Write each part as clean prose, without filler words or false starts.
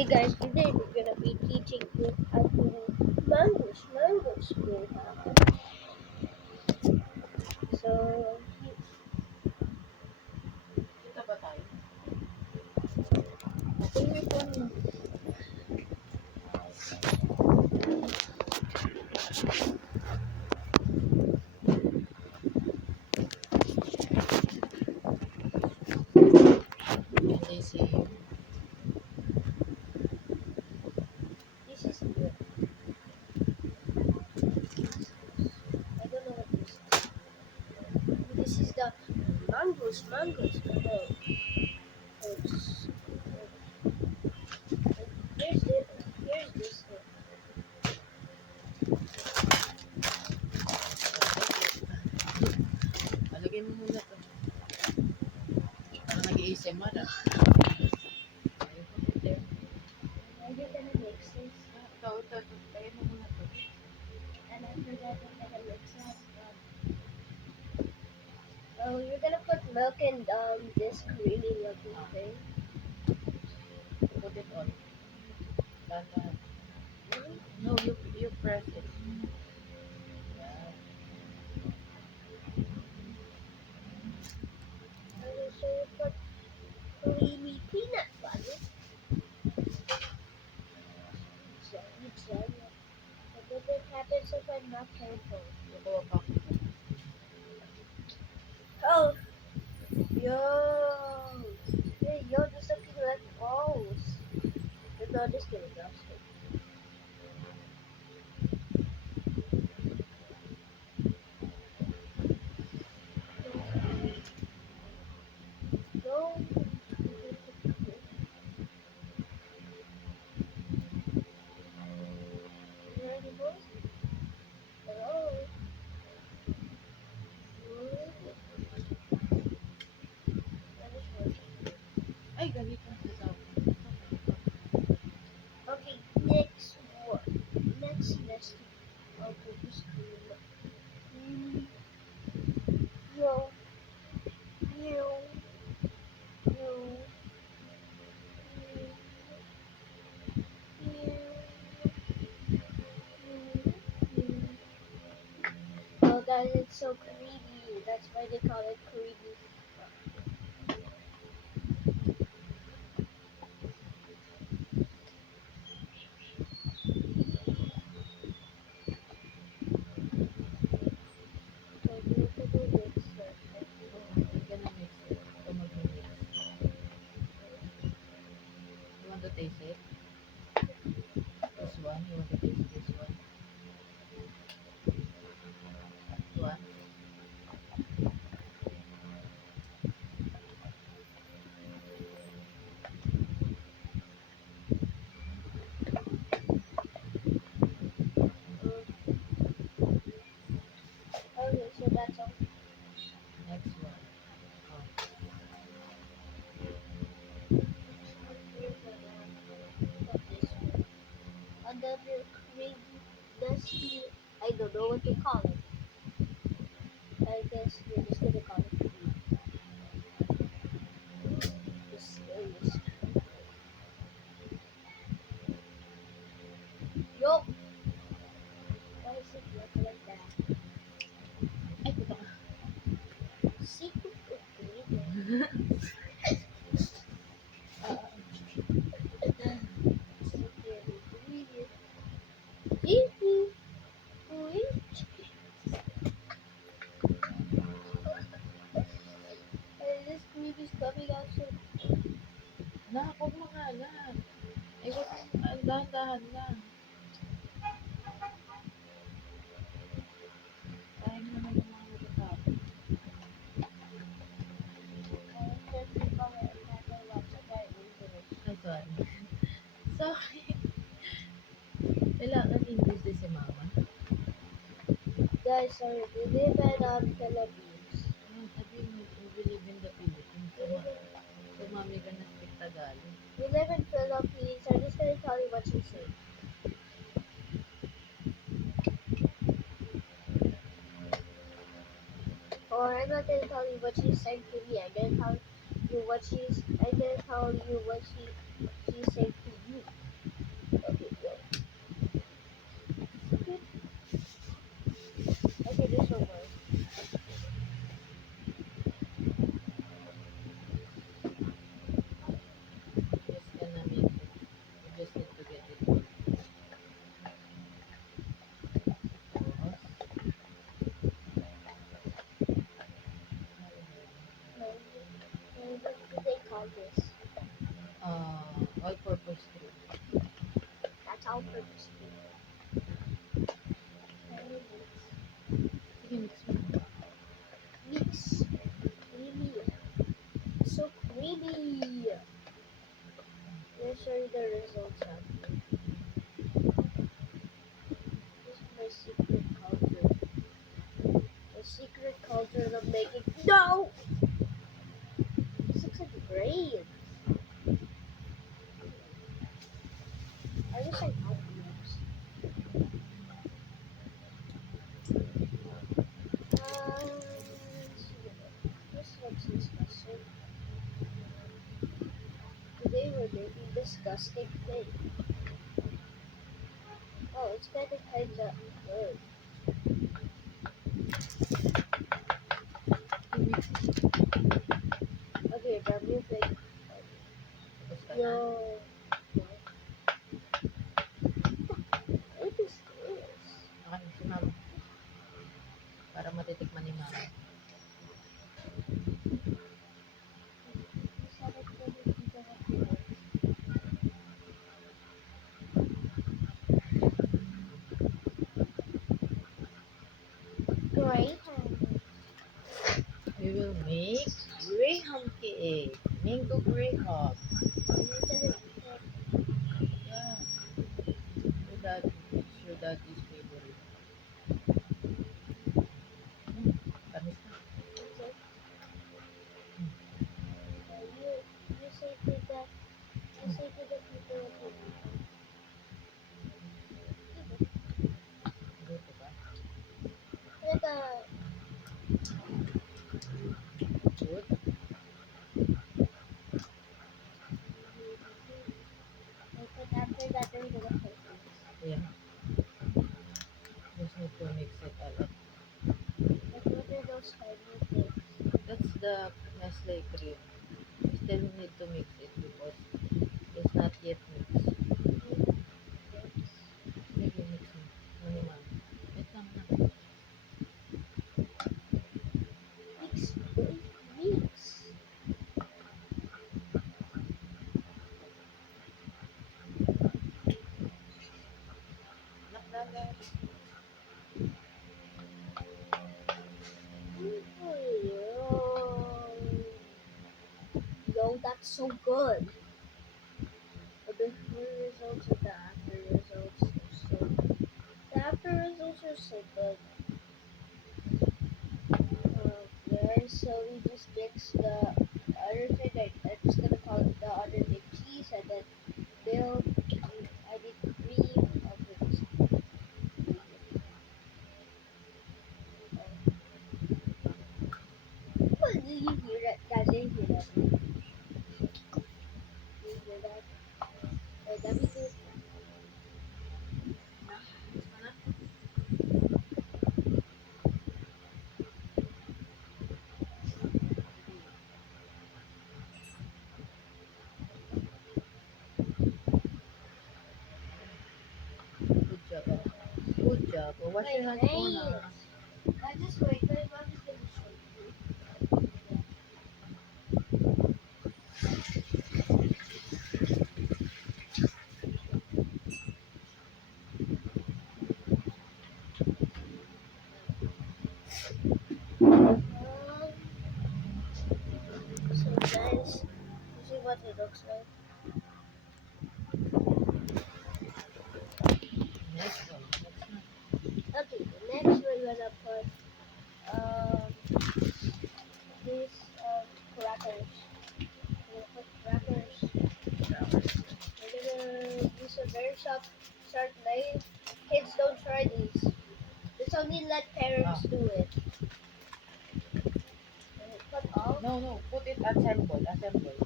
Hey guys, today we're gonna be teaching you how to do mango school. So, Kita ba tayo? Kung may phone mo. Hindi si... this is good. I don't know what this is. This is the mangoes. Oh, it's, here's it. Here's this one. Alagay mo muna to. Parang nag-ASMR ah. Ayun po, there. Are you gonna mix this? Ito. Tayo mo muna to. And I forgot I'm gonna mix it. Oh, you're gonna put milk and this creamy looking thing. Put it on. Dahan. No, you press it. Yan. Okay, so you put creamy peanut butter. Jelly. But what happens if I'm not careful? Nakuha pa ako. Oh, yo. Hey, yo, there's something like balls. But no, just kidding. No, just kidding. No. Is there any balls? Hello? That is working. Ay, ganito ang sasaw. Okay, next one. Next. I'll put this cream. Yo. Yo. Yo. Oh, guys, it's so creamy. That's why they call it creamy. So you have to do this. You're gonna mix it. Ito mag-mix. You want to taste it? This one? You want to taste this one? This one? Okay, so that's all. Next one. Oh. Put this one. Another creamy, dusty. I don't know what to call it. I guess we're just gonna call it creamy. This is. Yo! Why does it look like that? Ay, puta ka. Secret ingredient. Secret ingredient. Hee-hee. And this cream is coming out so. Nak, huwag makalat. Ay, huwag mong dahan-dahan lang. Sayang naman yung mga matatapos. Ay, sorry. Sorry. Kailangan English din si Mama. Guys, sorry, we live in Philippines. Ayun, sabihin mo, we live in the Philippines. Sumami ka na speak Tagalog. We live in Philippines. I'm just gonna tell you what she said. Or I'm not gonna tell you what she said to me. I'm gonna tell you what she said to you. All-purpose cream. That's all purpose. Sige, mix mo. Mix. Creamy. So creamy. Let me show you the results of it. This is my secret cauldron. The secret cauldron of making. No! This looks like brains. I wish I had those. This looks disgusting. Today we're making disgusting things. Oh, it's kinda good. Mix. Okay, grab your thing. Tapos ka na. Yo. What is this? Nakain si mama. Para matitikman ni mama. Great. We will make graham cake. Mango graham. Yeah. It's your daddy's favorite. Tamis na. You say to the people Luto ba? like Good. after that they're gonna cook it. Yeah. Just need to mix it a lot. Like what are those tiny things? That's the Nestle cream. You still need to mix it because it's not yet mixed. Maybe mix mo. Ano man. Wait lang na. Mix. Mix. Nakdagat. Yo, that's so good. The before results and the after results are so good. The after results are so good. Guys, so we just mixed the other thing. I'm just gonna call it the other thing cheese and then milk. I did cream. Okay, this. Well, did you hear that? Guys, did you hear that? Did you hear that? Let me do it. Mix mo na. Good job. Good job. Wash your hands muna. I just wait. My mom is gonna show you. So guys, you see what it looks like. Next one. Next na. Okay, next we're gonna put these crackers. We're gonna put crackers. We're gonna use a very sharp knife. Kids don't try these. Just only let parents do it. Put all. No. Put it assemble. Assemble.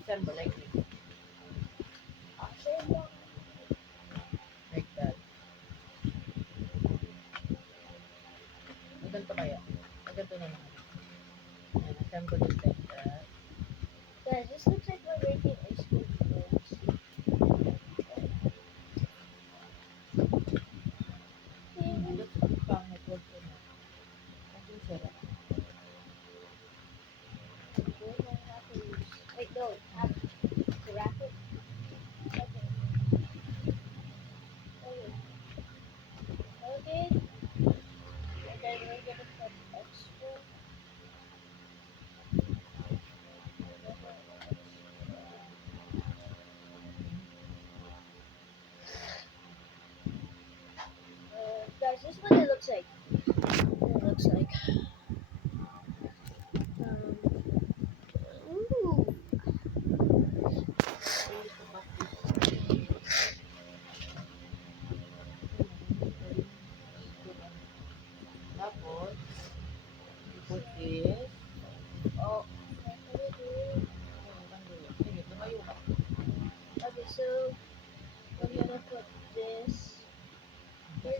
Assemble like this. Like that. Ganito kaya. Ganito na naman. Ayan, assemble it like that. Guys, this looks like we're making ice cream cones. Looks pangit. Wag ko na. Ang sarap. Wait, no, have to wrap it. looks like. It looks like. Ooh. Tapos, you put this. Oh. What can we do? Sige, tumayo ka. Okay, so we're gonna put this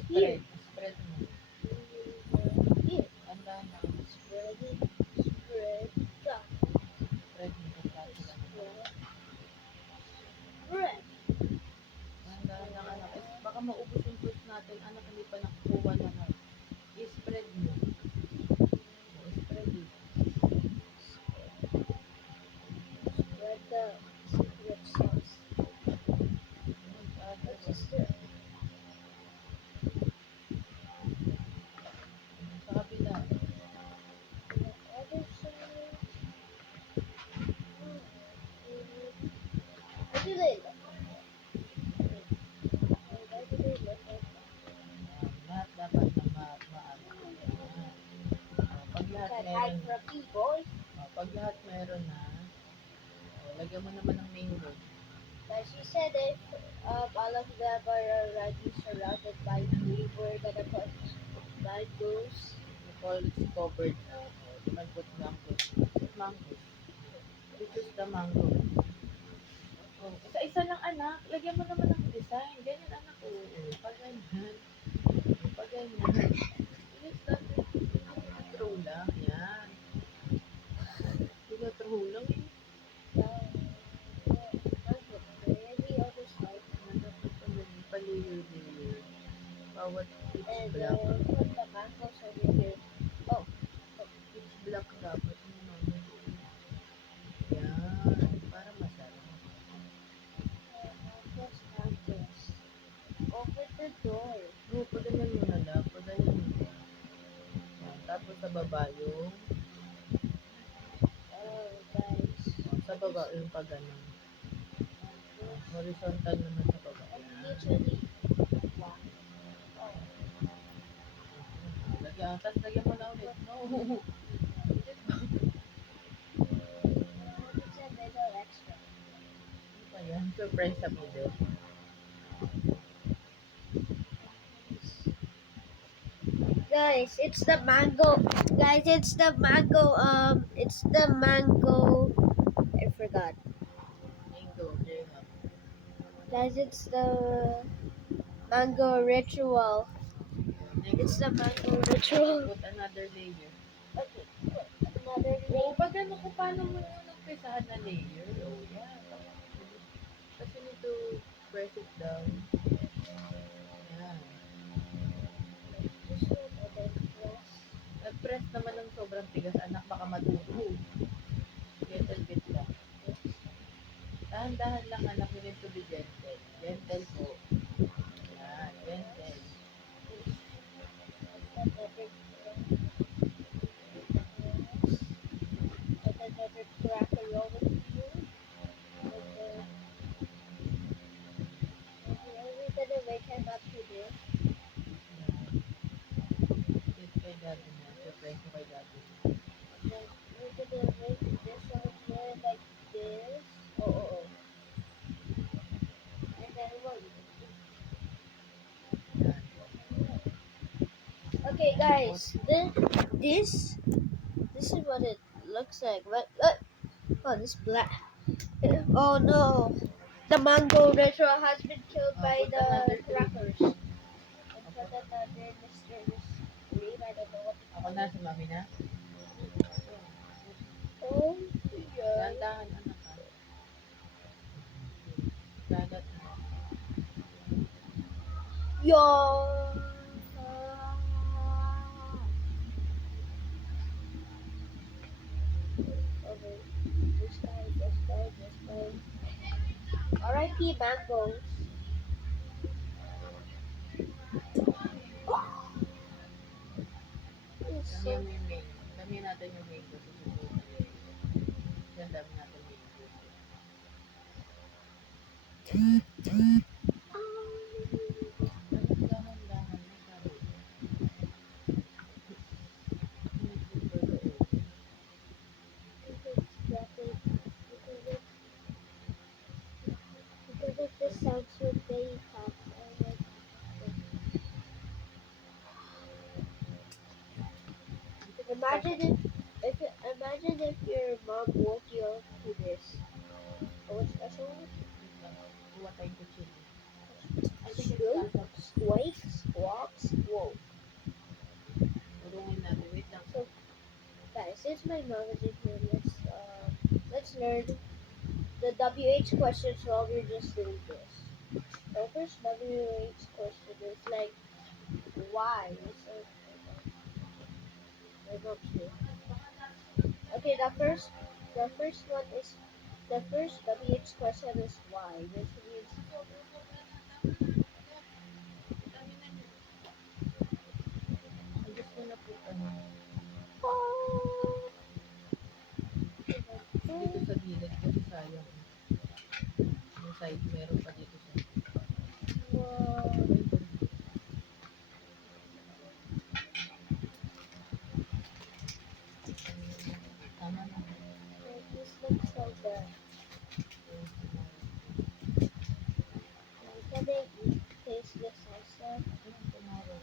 here. Spread. Spread mo. Here. Tanda na. Spread it. Spread. Stop. Spread mo. Kaplato lang. Spread. Spread. Tanda na anak. Baka maubos yung sauce natin. Anak, hindi pa nakukuha lahat. I-spread mo. Spread it. Spread the secret sauce. What's this? Sa kabila. The other side. Why do they look? Why do they look like that? Lahat dapat na maano. Pag lahat That meron, hide from me, boy. pag lahat meron na, lagyan mo naman ng mango. But she said if all of them are already surrounded by tree, we're gonna put mangoes. We call it covered. You can put mango. Put mango. You choose the mango. Oh, isa-isa lang anak. Lagyan mo naman ng design. Ganyan anak. Oo. Pag ganyan. Pag ganyan. Yes, dati. Throw lang. Yan. Throw lang eh. Maybe on the side. Dapat pag ganyan. Palayer-layer. Bawat each And block. put the mangoes over here. Oh, Each block dapat. Yan. Para masarap. mangoes. Open the door. Oo, padalan mo na lang. Padalan mo na. Yan. Tapos sa baba yung Oh, guys. sa baba yung pag ano. Horizontal naman sa baba. And Yan. literally, wow. Oh, Lagyan. Tapos lagyan mo na ulit. No. it's a little extra. Ano pa yan? Surprise sa middle. Guys, it's the mango. Guys, it's the mango. It's the mango. I forgot. Mango. There you go. Guys, it's the mango ritual. It's Next, the mango ritual. put another layer. Okay, another Oo, thing. pag ano kung paano mo yung nagpisahan na layer. Oh, yan. Kasi nito, press it down. Yan. This one, and then press. Nag-press naman ng sobrang tigas, anak, baka matuto. Gentle bit lang. Dahan-dahan lang, anak, you need to be gentle. Gentle po. Yan, gentle. Another press. And another cracker over here. And then we're gonna make him up to this. Sit kay daddy na. Surprise mo kay daddy. And then we're gonna make this over here like this. Oh. And then what? Yan. Okay, guys, this is what it looks like. What? Oh, this black. Oh no, the mango ritual has been killed by put another the tree. crackers. And put another mysterious green. I don't know what. Ako na, si mami na. Oh yeah. Dahan-dahan, anak, ha. Dagat na. Yeah. Okay. This guy. R.I.P. mangoes. Damihan mo yung mango. Damihan natin yung mango. Yan, dami natin mango. Dahan-dahan na sabi. They talk. Imagine if your mom woke you up to this. Oh, what's special? Kuha tayong kuchilyo. I think it's Squeak, nasa. squeak, squawk, squawk. Urungin natin. Wait lang. So, guys, since my mom is in here, let's learn the WH questions while we're just doing this. So first WH question is like why? So I'm not sure. Okay, the first WH question is why, which means I'm just gonna put oh, dito sa gilid kasi sayang. Yung side meron pa dito sa. wow. Tama na. This looks so good. Can they taste this also? Tomorrow.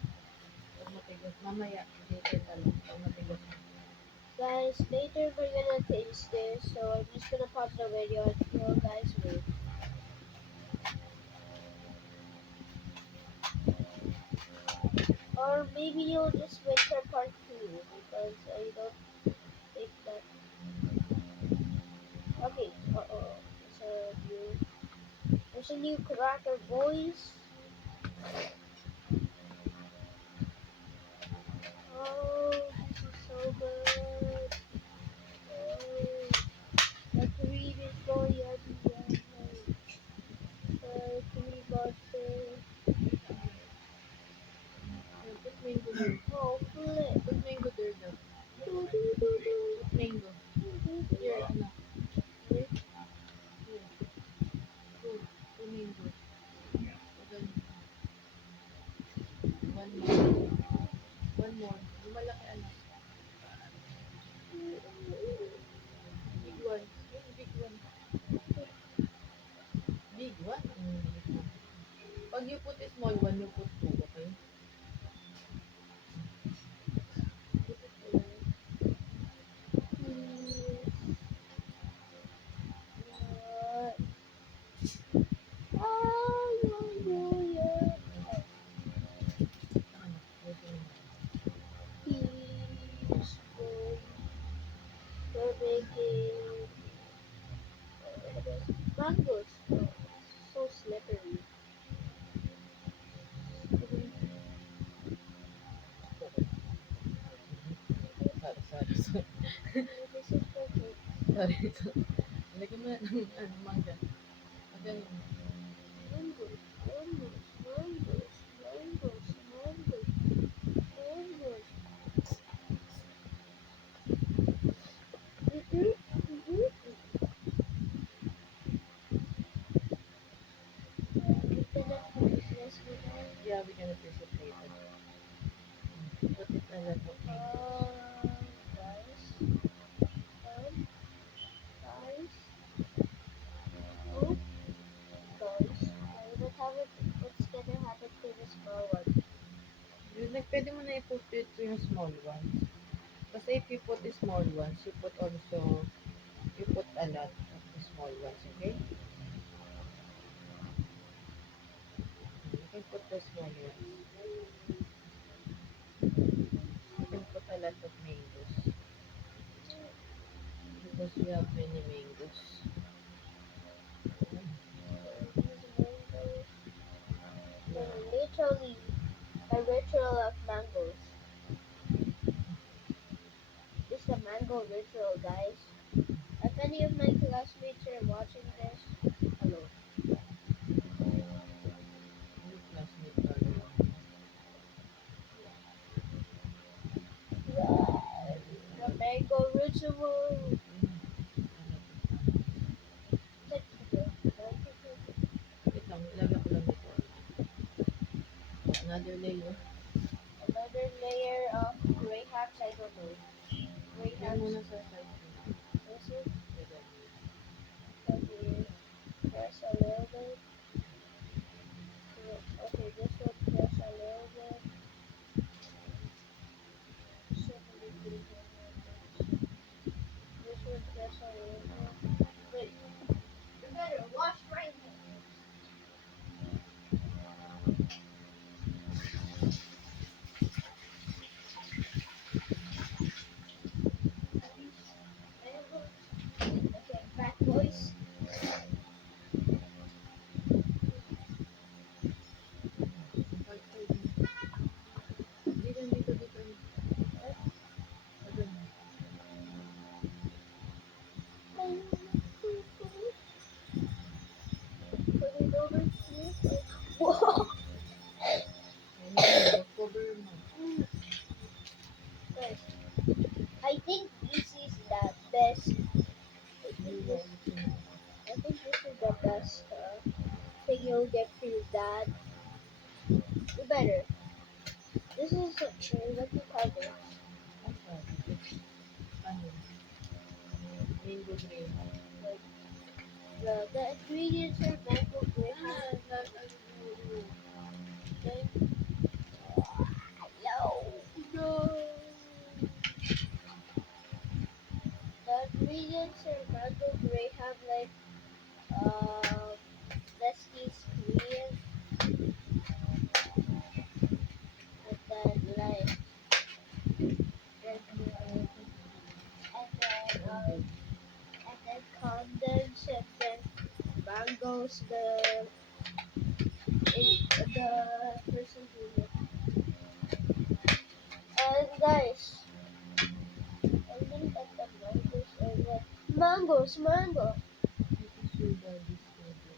Pag matigas. Mamaya. Later talang. Pag matigas. Guys, later we're gonna taste this, so I'm just gonna pause the video and you guys wait. Or maybe you'll just wait for part 2 because I don't think that. Okay, there's a new cracker voice. Oh, this is so good. Oh, the cream is going everywhere. Cream monster. Put mango there. Oh, flip. Put mango there daw. Do, do, do, do. Put mango. Here, anak. Here. Here. Two mango. Then, one more. One more. Yung malaki anak. Big one. Yung big one. Big one? Pag you put a small one, you put two, okay? Put it there. Hallelujah. Anak, pwede na. Peaceful. We're making mangoes. So slippery. Sorry. This is perfect. Sorry. Lagyan mo na ng mangga. Magaling. Mangoes, mangoes, mangoes, mangoes, mangoes, mangoes. Mm-mm, mm-mm. We cannot finish this without Yeah, we're gonna taste it later. Put it a lot of mangoes. guys, guys, oh, guys, what's gonna happen to the small one? Pwede mo na i-put it yung small ones. Kasi if you put the small ones, you put a lot of the small ones, okay? You can put the small ones. You can put a lot of mangoes. Because we have many mangoes. Literally a ritual of mangoes. It's a mango ritual, guys. If any of my classmates are watching this, hello. Yung classmate tayo. The mango ritual. Wait lang, ilagay ko lang dito. Another layer. Another layer of gray hats, I don't know. Gray Yan hats. muna sa side. This is okay. Press a little bit. you'll get for your dad. You better. This is a tree. What do you call this? Ang sabi, ano, mango green. Like, the ingredients are mango graham. No. The ingredients are mango graham, like Leslie's Korean, and then like and then condensed, and then mangoes. The person who and guys, I think that the mangoes are what mango. This is sugar, this sugar.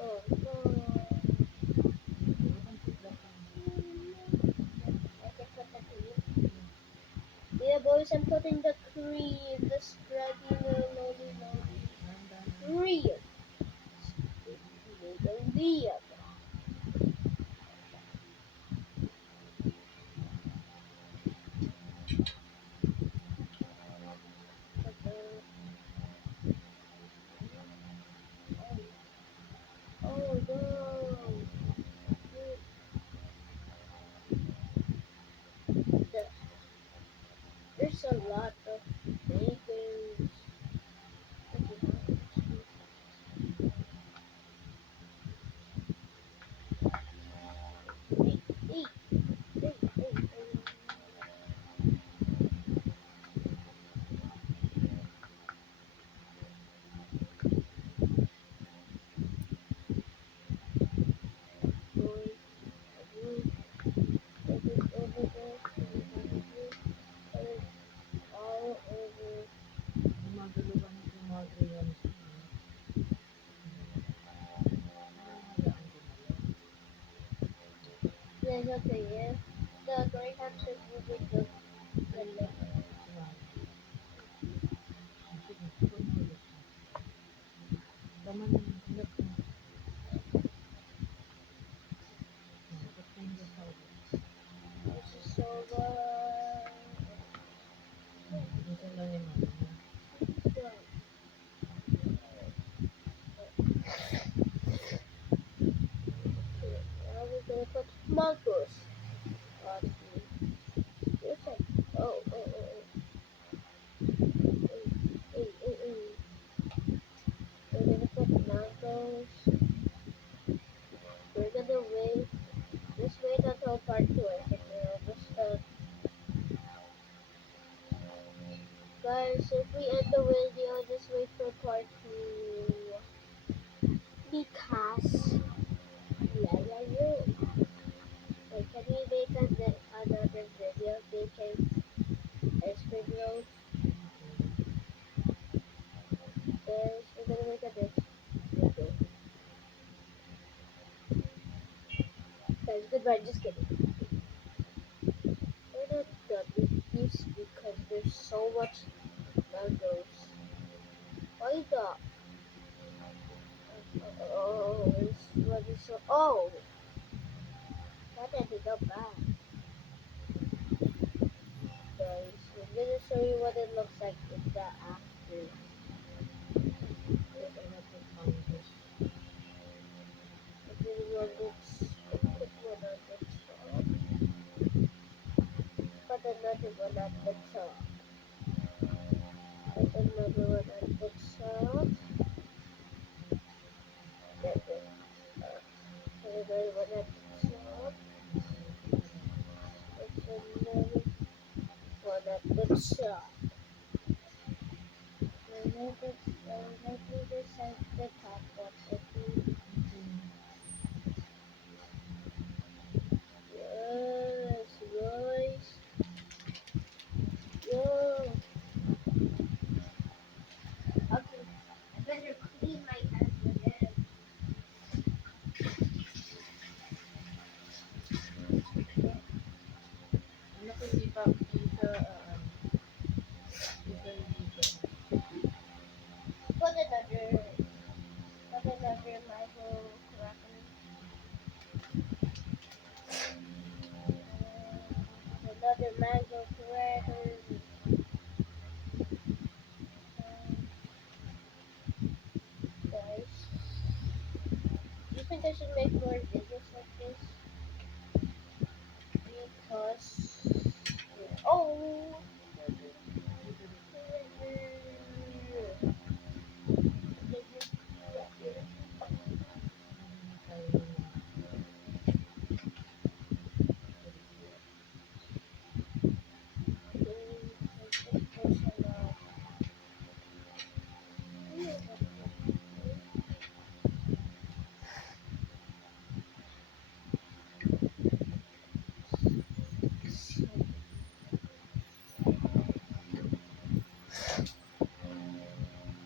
Oh no. You can put that on. I can put the cream. Yeah, boys, I'm putting the cream, the spreading lolly And cream. Cream. Oh no. The, there's a lot of bakers. Hey, hey, hey. Boys, over there, all over. gumagalawan yung mga crayons. Hayaan ko na lang. Yes, okay, yeah. The greyhounds are moving the leg. Sige, ikaw na ulit. Tama na yun. Hinap na. Put na yung sa ulit. This is so Minsan lang yung mama mo. good. Now we're gonna put mangoes. Here's it. Oh. Hey. We're gonna put mangoes. We're gonna wait. Just wait until part 2. I think we're almost done. Guys, if we end the video, just wait for part 2. Because, yeah. Like, can we make another video making ice cream rolls? Guys, we're gonna make a this. Okay. Guys, goodbye, just kidding. We're not done with this because there's so much mangoes. Why the? What is so? Oh, that ended up bad. Guys, I'm gonna show you what it looks like in the after. Put another mangoes. I'm gonna run this. Put one on the top. Put another one on the top. Put another one on the top. There we go. Put another one on the top. Put another one on the top. Another this at the top one. Yes, guys. Yo. Okay. I better clean my hands again. another mango cracker. Another mango cracker. Guys, do you think I should make more videos like this? Because oh.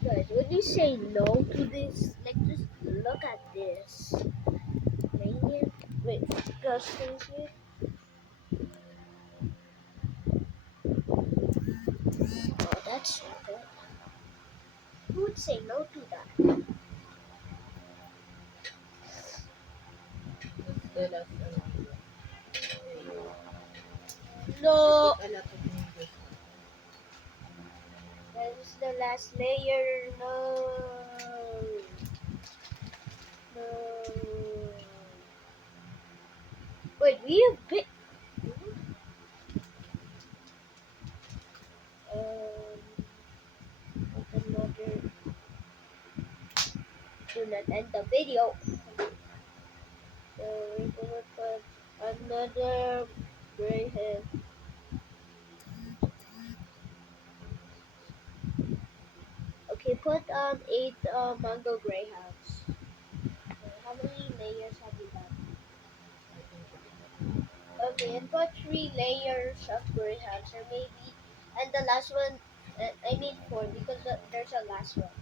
Guys, would you say no to this? Like, just look at this. Mania? Wait, guys, can you see it? Oh, that's stupid. Who would say no to that? That's the last mango. No! Put a lot of mangoes. That is the last layer. No. No. Wait, we have bit. Another. Do not end the video. So we're gonna put another gray head. Okay, put 8 mango greyhounds. How many layers have you done? Okay, and put 3 layers of greyhounds, or maybe, and the last one. I mean 4 because there's a last one.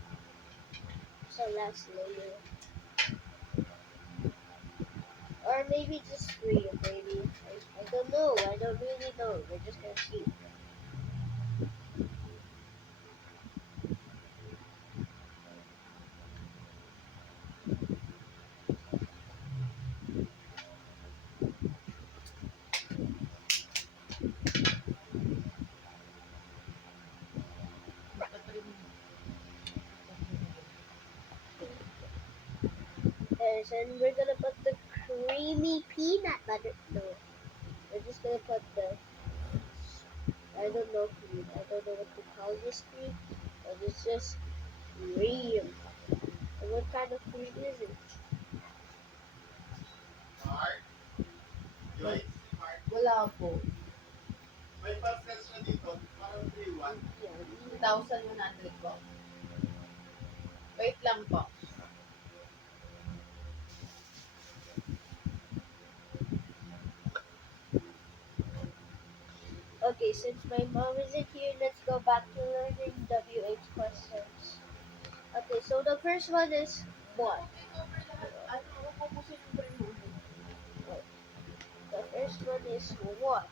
So last layer, or maybe just 3. Maybe I don't know. I don't really know. We're just gonna see. Yes, and we're gonna put the creamy peanut butter. No, we're just gonna put the. I don't know cream. I don't know what to call this cream, but it's just cream. And what kind of cream is it? Wala po. May pastel siya dito, parang 3-1. 2,100 po. Wait lang po. Okay, since my mom isn't here, let's go back to learning WH questions. Okay, so the first one is what? Ano, upusin yung brain mo. The first one is what?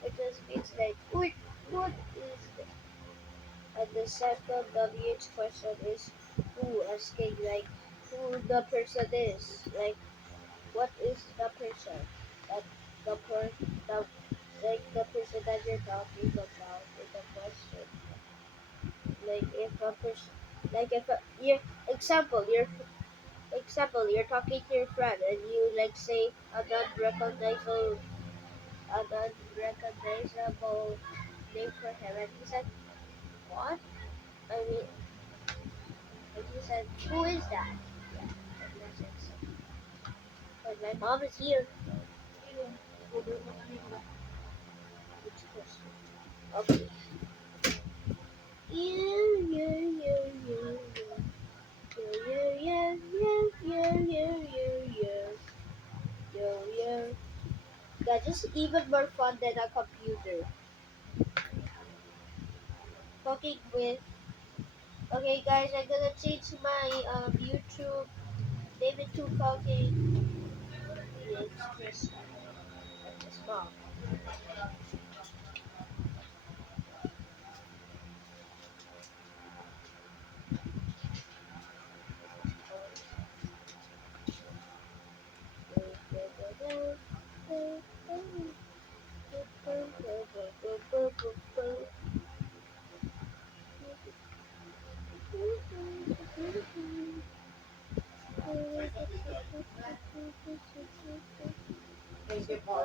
It just means like, what is this? And the second WH question is who, asking like who the person is. Like, what is the person? That the like the person that you're talking about in the question. Like if a person, like if a, your example, you're talking to your friend and you like say an unrecognizable name for him, and he said, "What?" I mean, and he said, "Who is that?" Yeah, and that's it. So, but my mom is here. Which question? Okay. You, you, you, you, you. Yo. That is even more fun than a computer. Talking with. Okay, guys, I'm gonna change my YouTube. David to talking. It's Chris. His mom.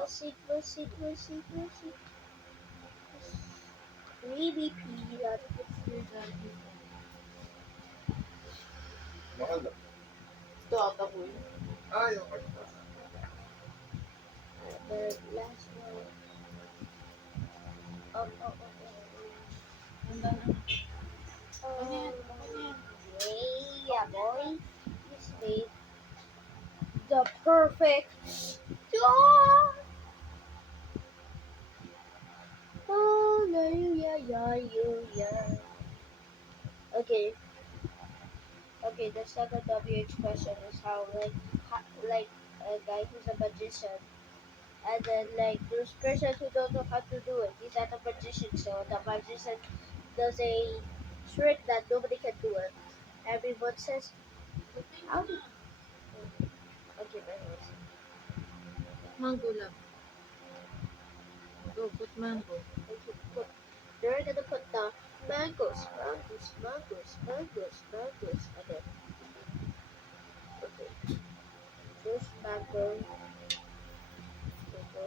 Proceed, proceed, proceed, proceed. Creamy peanut. Mahal na. Ito ata po yun. Yung karta. The last one. Oh. Handa na. Ano yan? Um, Ano yan? yeah, boy. This made the perfect shot. Oh, yeah. Okay. Okay, the second WH question is how, like a guy who's a magician, and then, like, there's person who don't know how to do it. He's not a magician, so the magician does a trick that nobody can do it. Everyone says, how do okay, my horse. Mango lang. Go, put mango. Okay, they're gonna put the mangoes. Okay. Okay. First mango. Mango.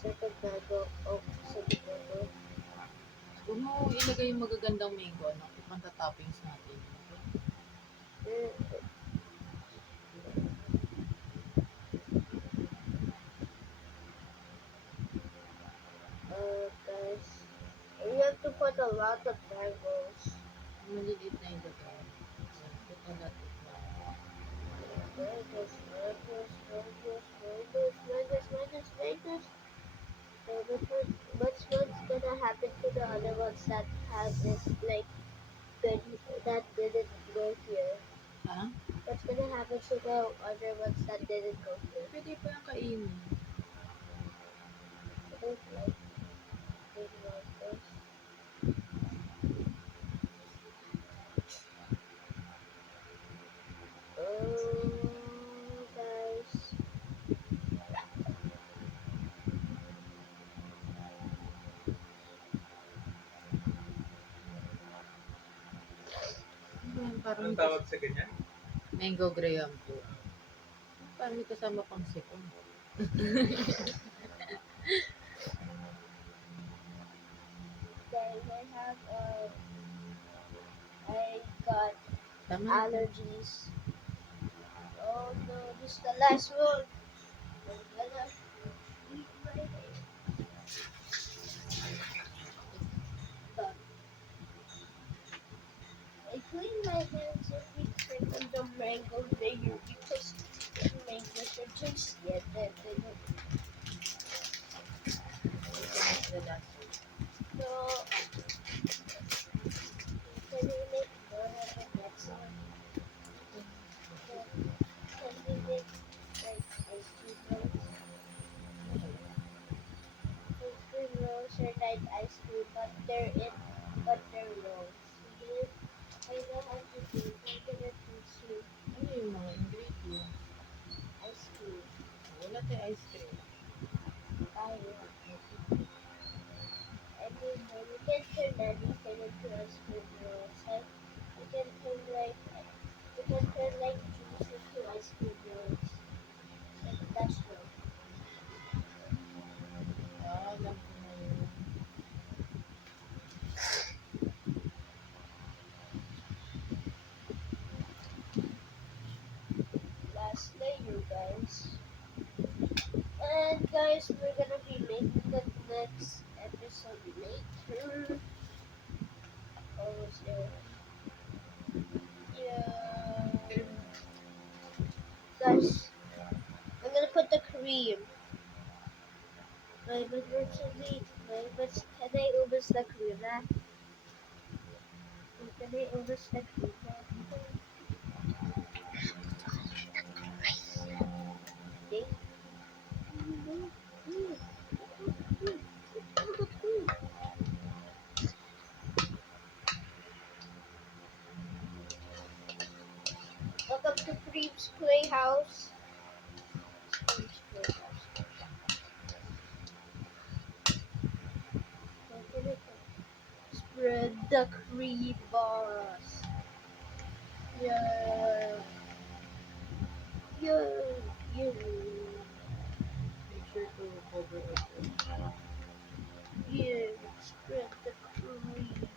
Second mango. Oh, second mango. Huwag mo ilagay yung magagandang mango, ano? Ipanta toppings natin. Uh, guys, we have to put a lot of mangoes. Maliliit na yung gagawin. Put a lot of mango. Mangoes. So what's gonna happen to the other ones that have this, like, good, that didn't go here? Ha? What's gonna happen to the other ones that didn't go here? Pwede pa yung kainin. I don't like big mangoes. Oh, guys. Ayan, parang Anong tawag sa ganyan? mango graham po. Parang may kasama pang sipon. Guys, I got Tama na. allergies. Oh no, this is the last one. I'm gonna eat my hand. Done. I clean my hands every time on the mango layer because the mangoes are tasty and then they don't. The last one. So, can we make more of the next one? Can we make, like, ice cream rolls? Ice cream rolls are like ice cream, but they're rolls. Okay? I know how to do it. I'm gonna teach you Ano yung mga ingredients? ice cream. Wala tayo ice cream. Tayo. And then you can turn anything into ice cream rolls. Like, you can turn like juice into ice cream rolls. Like that's roll. Alam ko na yun. Last layer, guys. And guys, we're gonna be making the next episode later. Almost there. Yeah. Guys, I'm gonna put the cream. Can I ubus the cream, ha? Can I ubus the cream, ha? Okay. Welcome to Creep's Playhouse. Creep's Playhouse. Spread the cream, boss. Yeah. Yeah. Yeah, spread the curry.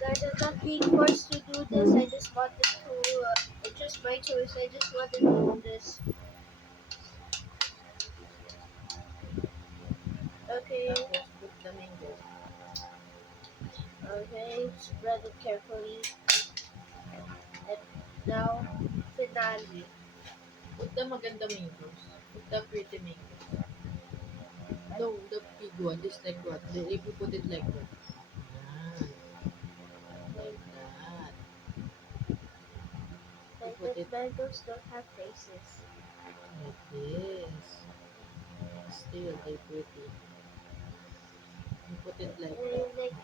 Guys, I'm not being forced to do this. I just wanted to. It's just my choice. I just wanted to do this. Okay. Tapos, put the mango. Okay. Spread it carefully. And now, finale. Put the maganda mangoes. Put the pretty mangoes. No, the big one. This like what? If you put it like that. Yan. Like that. You Like put the it mangoes don't have faces. like this. Still, they pretty. You put it like that. Like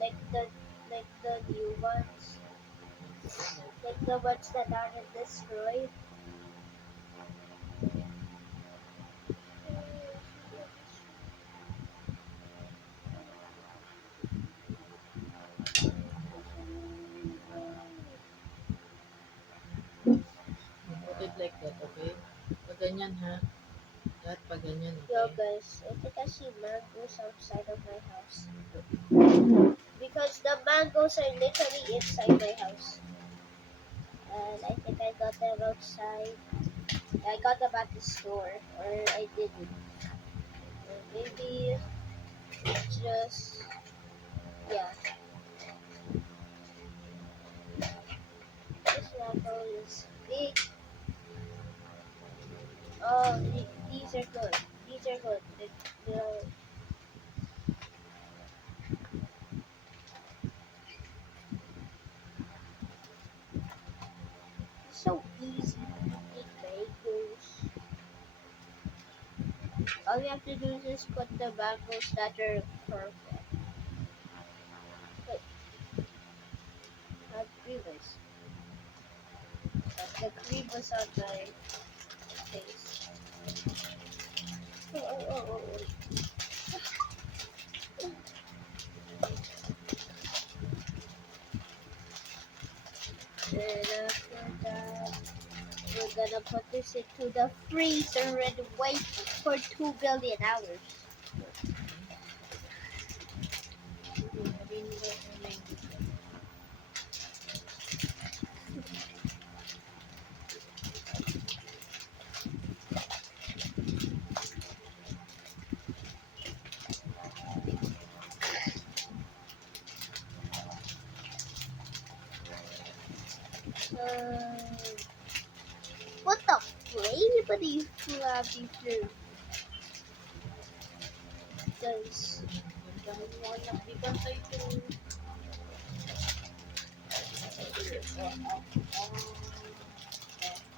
like the, like the new ones. You put it like Like that. the ones that aren't destroyed. You put it like that, okay? Pag ganyan ha. Lahat pag ganyan, Yo okay? guys, I think I see mangoes outside of my house. Because the mangoes are literally inside my house. And I think I got them outside. I got them at the store. Or I didn't. Or maybe it's just, yeah. This mango is big. Oh, these are good. These are good. They're so easy to eat mangoes. All you have to do is just put the mangoes that are perfect. Wait, not cream is. The cream was on my face. Oh. Then after that, we're gonna put this into the freezer and wait for 2 billion hours. Sige, lagay mo lang yung mangoes. What the flavor do you flappy fruit? Guys, Gandahan mo anak. Di bantay to.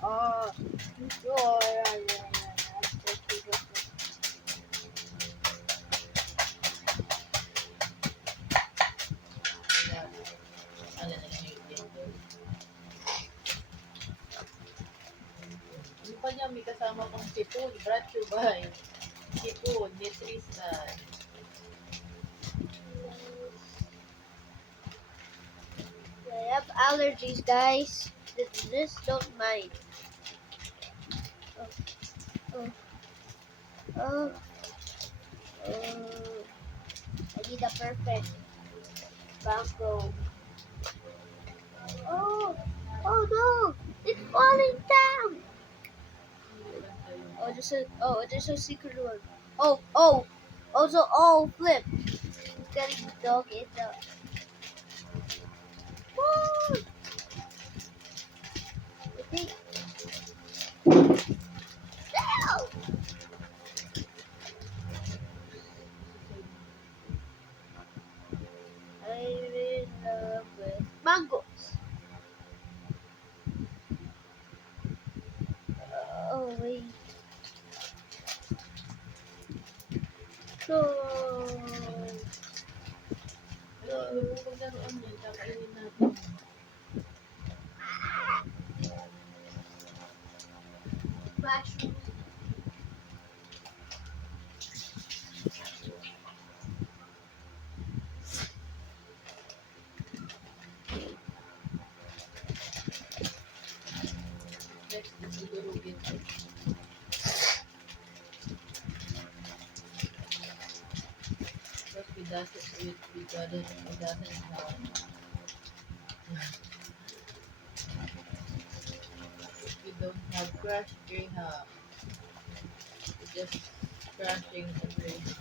oh, sure. Yan. Ano na lang yung blender. Ano pa niya? May kasama pang sipon. Brought you by Sipon, ni Tristan. I have allergies, guys. Just don't mind. Oh, oh, oh. I need a perfect mango. Oh, oh no! It's falling down! Oh, there's a secret one. Oh, also, flip. It's getting dog in the. Woo! I think. No! I'm in love with mangoes. Oh, wait. No. Ay, huwag mo paglaruan yan. Kakainin natin. Mushrooms. durugin ko. Because we doesn't have, we don't have crush greyhound. We just crushing the greyhound.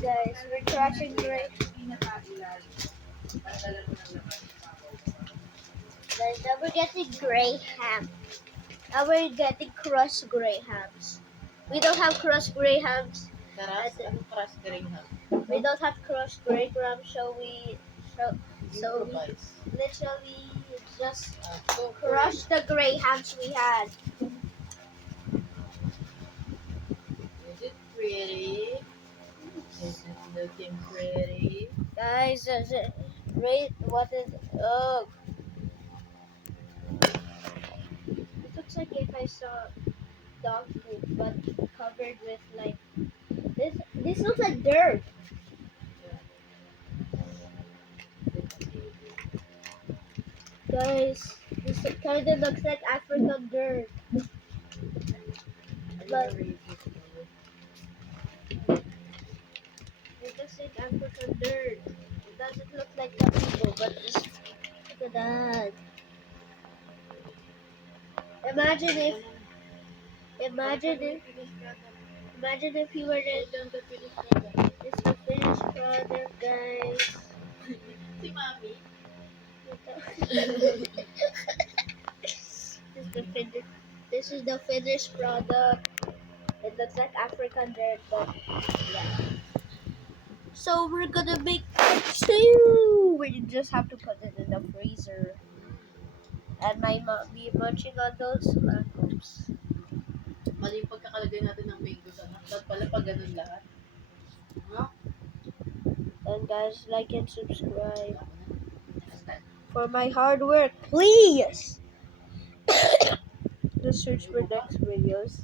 Guys, we're crushing great. Guys, now we're getting greyhound. Now we're getting crushed greyhounds. We don't have crushed greyhounds. Taras, ano crush greyhound? We don't have crushed greyhounds, so we Improvise. literally just So crush the greyhounds we had. is it pretty? Is it looking pretty? Guys, is it great? What is? Oh, it looks like if I saw dog poop, but covered with like this. This looks like dirt. Guys, this kind of looks like African dirt. But it looks like African dirt. It doesn't look like the people, but just look at that. Imagine if you were in this the finished product, guys. Si Mami. This is the finished product. It looks like African dirt, but yeah. So we're gonna make stew. We just have to put it in the freezer. And my mom be munching on those mangoes. Mali yung pagkakalagay natin ng mangoes, anak. Dapat pala pag ganun lahat. No? And guys, like and subscribe for my hard work, please. Just search for next videos.